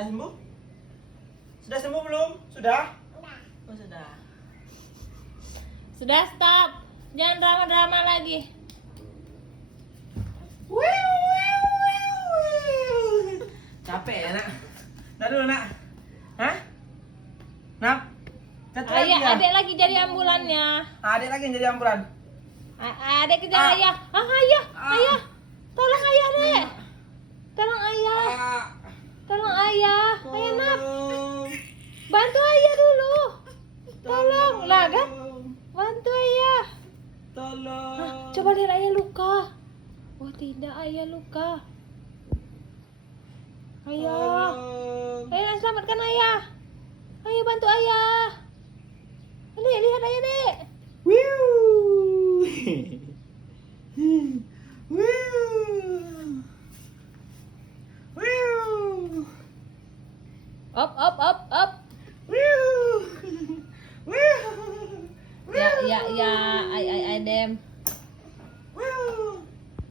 Sudah sembuh? Sudah sembuh belum? Sudah? Oh, sudah. Sudah, stop. Jangan drama-drama lagi. Capek ya, Nak? Nak dulu, Nak. Hah? Nak? Satu lagi Ayah, ya? adek lagi jadi ambulannya. Adik lagi yang jadi ambulan. Adek kejar ayah. Ayah, ayah. Tolong ayah, Dek. Tolong ayah. Tolong ayah. Ayah, Nap. Bantu ayah dulu. Tolong. Lah, kan? Bantu ayah. Tolong. Coba lihat ayah luka. Oh, tidak, ayah luka. Ayah. Ayah, selamatkan ayah. Ayah, bantu ayah. Lihat ayah, Dek. Up. Ya, Adem.